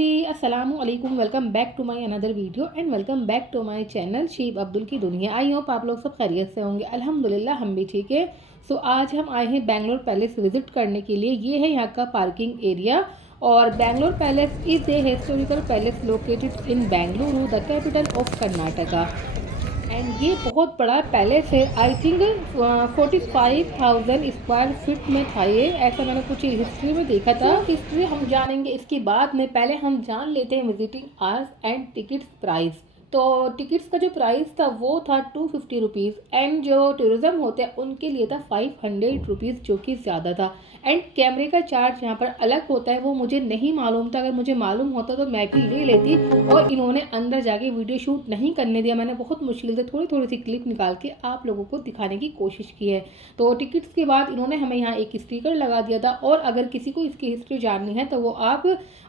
जी, अस्सलाम वालेकुम। Welcome back to my another video and welcome back to my channel Sheeb Abdul की दुनिया। आई होप आप लोग सब खैरियत से होंगे। अल्हम्दुलिल्लाह हम भी ठीक है। सो आज हम आए हैं बेंगलोर पैलेस विजिट करने के लिए। ये है यहाँ का पार्किंग एरिया और Bangalore palace is a historical palace located in Bengaluru, the capital of Karnataka. And ये बहुत बड़ा पैलेस है। आई थिंक 45,000 स्क्वायर फीट में था ये, ऐसा मैंने कुछ हिस्ट्री में देखा था। हिस्ट्री हम जानेंगे इसके बाद में। पहले हम जान लेते हैं visiting hours and tickets price. तो टिकट्स का जो प्राइस था वो था 250 रुपीज़ एंड जो टूरिज़्म होते हैं उनके लिए था 500 रुपीज़, जो कि ज़्यादा था। एंड कैमरे का चार्ज यहाँ पर अलग होता है, वो मुझे नहीं मालूम था। अगर मुझे मालूम होता तो मैं भी ले लेती। और इन्होंने अंदर जाके वीडियो शूट नहीं करने दिया। मैंने बहुत मुश्किल से थोड़ी थोड़ी सी क्लिप निकाल के आप लोगों को दिखाने की कोशिश की है। तो टिकट्स के बाद इन्होंने हमें यहाँ एक स्टिकर लगा दिया था और अगर किसी को इसकी हिस्ट्री जाननी है तो वो आप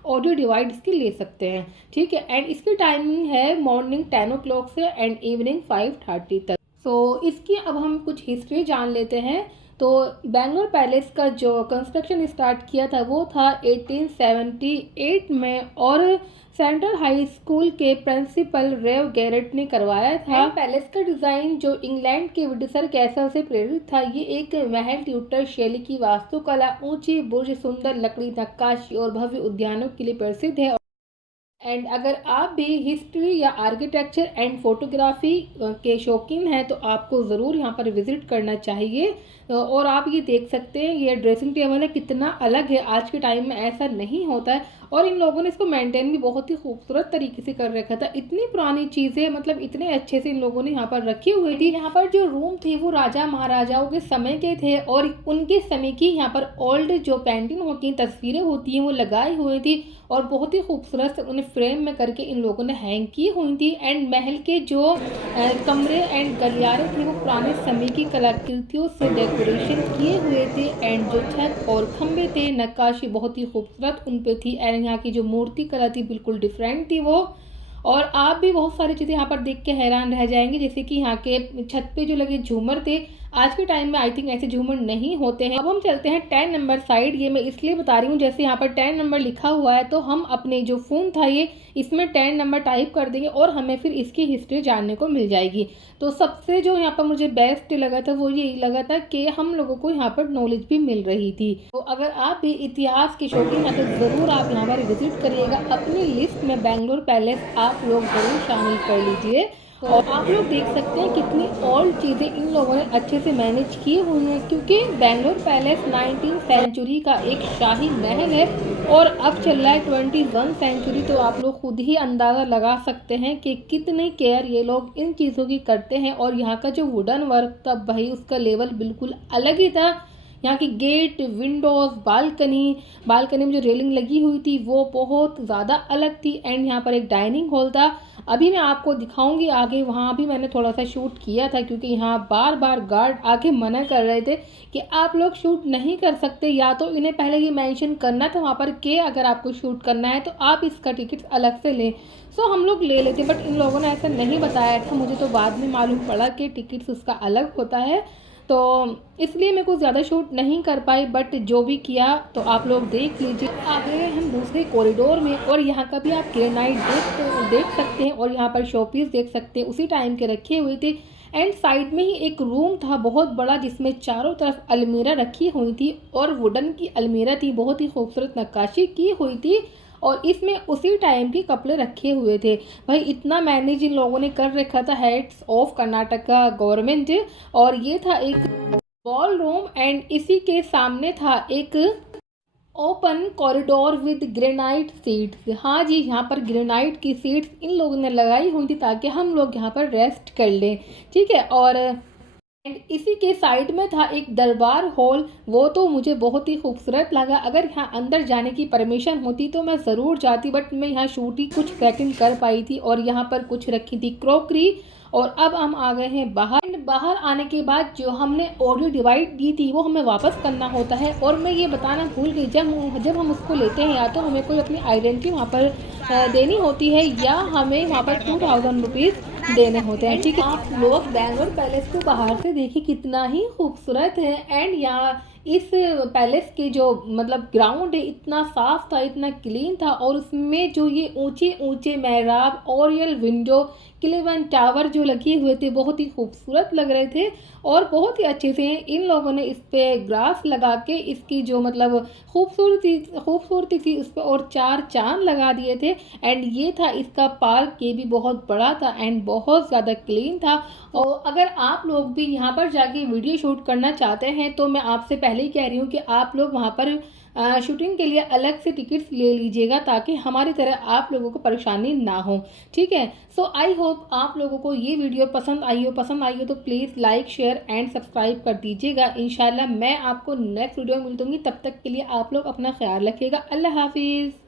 ऑडियो डिवाइड इसकी ले सकते हैं, ठीक है। एंड इसकी टाइमिंग है मॉर्निंग 10 o'clock से एंड इवनिंग 5:30 तक। सो इसकी अब हम कुछ हिस्ट्री जान लेते हैं। तो बेंगलोर पैलेस का जो कंस्ट्रक्शन स्टार्ट किया था वो था 1878 में और सेंट्रल हाई स्कूल के प्रिंसिपल रेव गैरेट ने करवाया था। पैलेस का डिज़ाइन जो इंग्लैंड के विंडसर कैसल से प्रेरित था। ये एक महल ट्यूटर शैली की वास्तुकला, ऊंची बुर्ज, सुंदर लकड़ी नक्काशी और भव्य उद्यानों के लिए प्रसिद्ध है। एंड अगर आप भी हिस्ट्री या आर्किटेक्चर एंड फोटोग्राफी के शौकीन हैं तो आपको ज़रूर यहाँ पर विज़िट करना चाहिए। और आप ये देख सकते हैं ये ड्रेसिंग टेबल है, कितना अलग है। आज के टाइम में ऐसा नहीं होता है और इन लोगों ने इसको मेंटेन भी बहुत ही खूबसूरत तरीके से कर रखा था। इतनी पुरानी चीज़ें मतलब इतने अच्छे से इन लोगों ने यहाँ पर रखी हुई थी। यहाँ पर जो रूम थे वो राजा महाराजाओं के समय के थे और उनके समय की यहाँ पर ओल्ड जो पेंटिंग होती हैं, तस्वीरें होती हैं, वो लगाई हुई थी और बहुत ही खूबसूरत से उन्हें फ्रेम में करके इन लोगों ने हैंग की हुई थी। एंड महल के जो कमरे एंड गलियारे थे वो पुराने समय की कलाकृतियों से डेकोरेशन किए हुए थे। एंड जो छत और खंबे थे, नक्काशी बहुत ही खूबसूरत उन पे थी। एंड यहाँ की जो मूर्ति कला थी बिल्कुल डिफरेंट थी वो। और आप भी बहुत सारी चीज़ें यहाँ पर देख के हैरान रह जाएंगे, जैसे कि यहाँ के छत पे जो लगे झूमर थे। आज के टाइम में आई थिंक ऐसे झूमर नहीं होते हैं। अब हम चलते हैं 10 नंबर साइड। ये मैं इसलिए बता रही हूँ जैसे यहाँ पर 10 नंबर लिखा हुआ है तो हम अपने जो फ़ोन था ये इसमें 10 नंबर टाइप कर देंगे और हमें फिर इसकी हिस्ट्री जानने को मिल जाएगी। तो सबसे जो यहाँ पर मुझे बेस्ट लगा था वो यही लगा था कि हम लोगों को यहाँ पर नॉलेज भी मिल रही थी। तो अगर आप भी इतिहास के शौकीन हैं तो ज़रूर आप यहाँ पर विजिट करिएगा। अपनी लिस्ट में बेंगलोर पैलेस आप लोग ज़रूर शामिल कर लीजिए। और आप लोग देख सकते हैं कितनी ओल्ड चीज़ें इन लोगों ने अच्छे से मैनेज की हुई हैं, क्योंकि बेंगलोर पैलेस 19th सेंचुरी का एक शाही महल है और अब चल रहा है 21 सेंचुरी। तो आप लोग खुद ही अंदाज़ा लगा सकते हैं कि कितनी केयर ये लोग इन चीज़ों की करते हैं। और यहाँ का जो वुडन वर्क था भाई उसका लेवल बिल्कुल अलग ही था। यहाँ की गेट, विंडोज़, बालकनी में जो रेलिंग लगी हुई थी वो बहुत ज़्यादा अलग थी। एंड यहाँ पर एक डाइनिंग हॉल था, अभी मैं आपको दिखाऊंगी आगे। वहाँ भी मैंने थोड़ा सा शूट किया था क्योंकि यहाँ बार बार गार्ड आके मना कर रहे थे कि आप लोग शूट नहीं कर सकते। या तो इन्हें पहले ये मेंशन करना था वहाँ पर कि अगर आपको शूट करना है तो आप इसका टिकट अलग से लें। सो हम लोग ले लेते, बट इन लोगों ने ऐसा नहीं बताया था। मुझे तो बाद में मालूम पड़ा कि टिकट्स उसका अलग होता है, तो इसलिए मैं कुछ ज़्यादा शूट नहीं कर पाई। बट जो भी किया तो आप लोग देख लीजिए। आगे हम दूसरे कॉरिडोर में और यहाँ का भी आप ग्रेनाइट देख सकते हैं और यहाँ पर शोपीस देख सकते हैं, उसी टाइम के रखे हुए थे। एंड साइड में ही एक रूम था बहुत बड़ा जिसमें चारों तरफ अलमीरा रखी हुई थी और वुडन की अलमीरा थी, बहुत ही खूबसूरत नक्काशी की हुई थी और इसमें उसी टाइम के कपड़े रखे हुए थे। भाई इतना मैनेज इन लोगों ने कर रखा था, हेड्स ऑफ कर्नाटका गवर्नमेंट। और ये था एक बॉल रूम एंड इसी के सामने था एक open corridor with granite seats. हाँ जी, यहाँ पर ग्रेनाइट की सीट्स इन लोगों ने लगाई हुई थी ताकि हम लोग यहाँ पर रेस्ट कर लें, ठीक है। और एंड इसी के साइड में था एक दरबार हॉल, वो तो मुझे बहुत ही खूबसूरत लगा। अगर यहाँ अंदर जाने की परमिशन होती तो मैं ज़रूर जाती, बट मैं यहाँ शूट ही कुछ सेकंड कर पाई थी। और यहाँ पर कुछ रखी थी क्रॉकरी। और अब हम आ गए हैं बाहर आने के बाद जो हमने ऑडियो डिवाइड दी थी वो हमें वापस करना होता है। और मैं ये बताना भूल गई, जब हम उसको लेते हैं या तो हमें कोई अपनी आइडेंटिटी वहाँ पर देनी होती है या हमें वहाँ पर 2000 रुपीज़ देने होते हैं, ठीक है। आप लोग बेंगलोर पैलेस को बाहर से देखिए कितना ही खूबसूरत है। एंड यहाँ इस पैलेस के जो मतलब ग्राउंड है इतना साफ था, इतना क्लीन था, और उसमें जो ये ऊंचे ऊंचे मेहराब, ओरियल विंडो, क्लेवन टावर जो लगे हुए थे बहुत ही खूबसूरत लग रहे थे। और बहुत ही अच्छे से इन लोगों ने इस पे ग्रास लगा के इसकी जो मतलब खूबसूरती थी उस पर और चार चांद लगा दिए थे। एंड ये था इसका पार्क, ये भी बहुत बड़ा था एंड बहुत ज़्यादा क्लीन था। और अगर आप लोग भी यहाँ पर जाके वीडियो शूट करना चाहते हैं तो मैं आपसे पहले ही कह रही हूँ कि आप लोग वहाँ पर शूटिंग के लिए अलग से टिकट्स ले लीजिएगा, ताकि हमारी तरह आप लोगों को परेशानी ना हो। ठीक है, सो आई होप आप लोगों को ये वीडियो पसंद आई हो तो please like share and subscribe कर दीजिएगा। इंशाल्लाह मैं आपको नेक्स्ट वीडियो में मिलूँगी, तब तक के लिए आप लोग अपना ख्याल रखिएगा। अल्लाह हाफिज़।